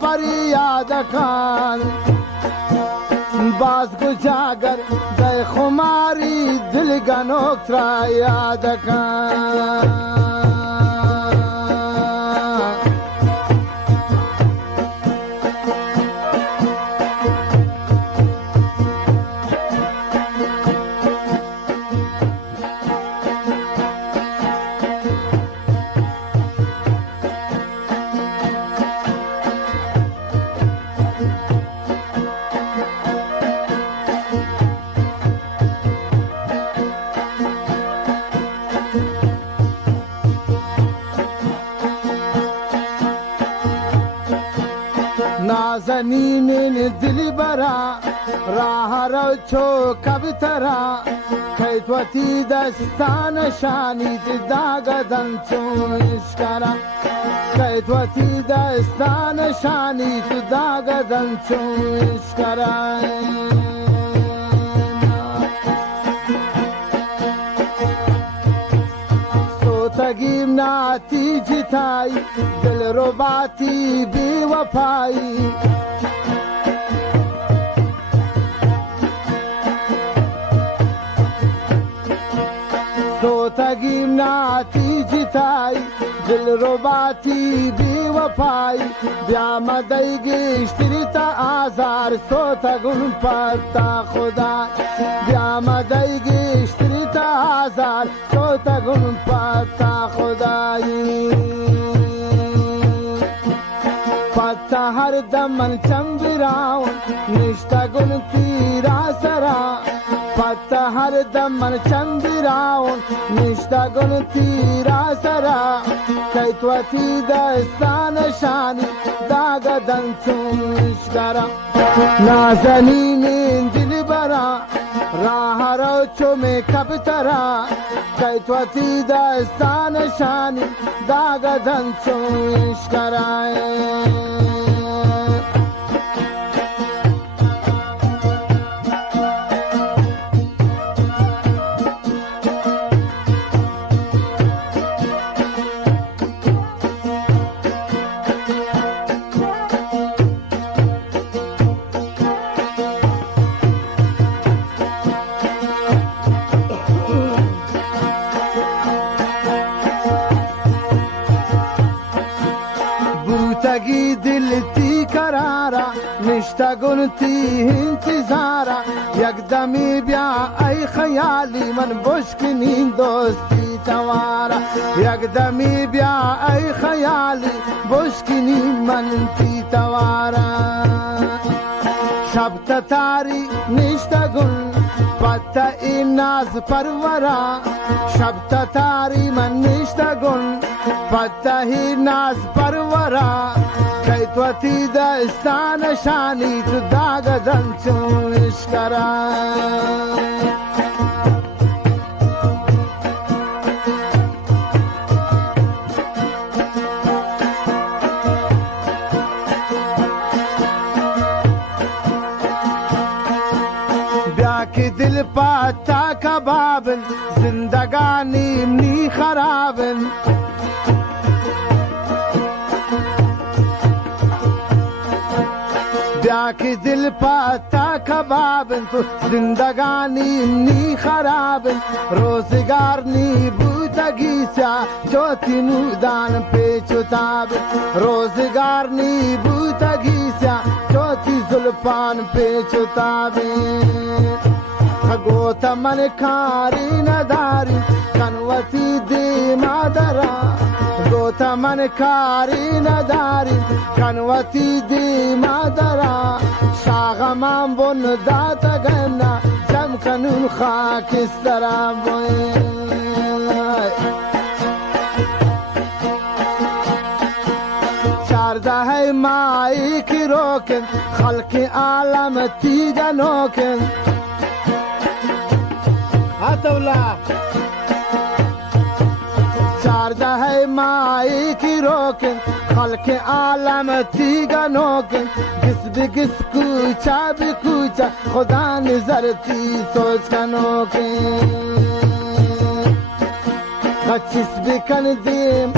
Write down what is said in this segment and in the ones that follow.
فریاد کن باز گجاگر در خماری دل گنوک را یاد کن نازنین دل برا راه رو چو کبترا کیتوتی دستان شانید داغدن چون اشکرا کیتوتی دستان شانید داغدن چون اشکرا سوتگیم ناتی جتائی دل رو باتی بی وفائی سوتگیم ناتی جتائی دل رو باتی بی وفائی بیام دای گشتری تا آزار سوتگون پتا خدا بیام دای گشتری تا آزار سوتگون پتا خدایی پتا هر دمن چنبراون نشتگون تیرا سرا پتا هر دمن چنبراون نشتگون تیرا سرا کیتوتی دستان شانی داغدن چون اشکرا نازنین دل برا راه رو چوم کبترا کیتوتی دستان شانی داغدن چون اشکرا تگی دل تی کرارا نشتگون تی انتظارا یک دمی بیا ای خیالی من بشکنین دوستی توارا یک دمی بیا ای خیالی بشکنین من تی توارا شب تتاری نشتگون پتا این ناز پرورا شب تتاری من نشتگون پتا هی ناز پرورا کیتوتی دستان شانی تو داغدن چون اشکرا که دل پاتا کبابن زندگانی منی خرابن بیا که دل پاتا کبابن تو زندگانی منی خرابن روزگار نی بودگی سا چوتی نودان پیچو تابن روزگار نی بودگی سا چوتی زلفان پیچو تابن گوتا من کاری نداری کنوتی دی مادرا گوتا من کاری نداری کنوتی دی مادرا شاغمان بون داتا گنا جم کنون خاکسترا بوی چارده مائی کی روکن خلق عالم تیگا نوکن اتولا چارده مائی کی روکن خلق عالم تیگا نوکن گس بگس کوچا بھی کوچا خدا نظرتی سوچ کا نوکن چس بکن دیم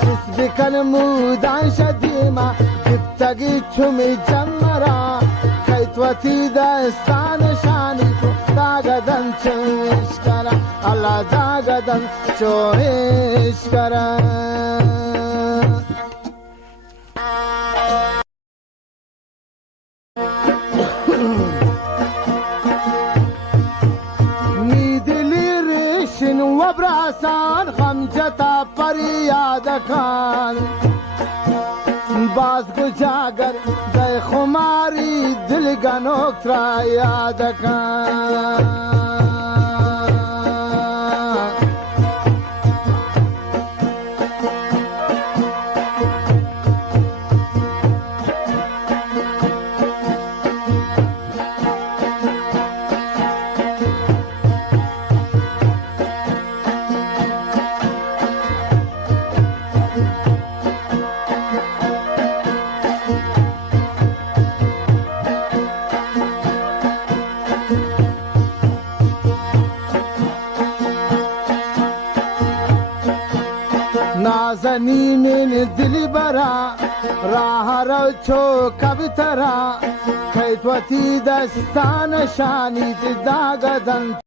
چس بکن مودان شدیما تگی چمی جمرا کیتوتی دستان شانی تو داگدن چوش کرا اللہ داگدن چوش کرا و براسان غمجتا فریاد کن باز گجاگر دی خماری دلگنوک را یاد کن نازنین دلی برا راه رو چو کبترا کیتوتی دستان شانید داگدن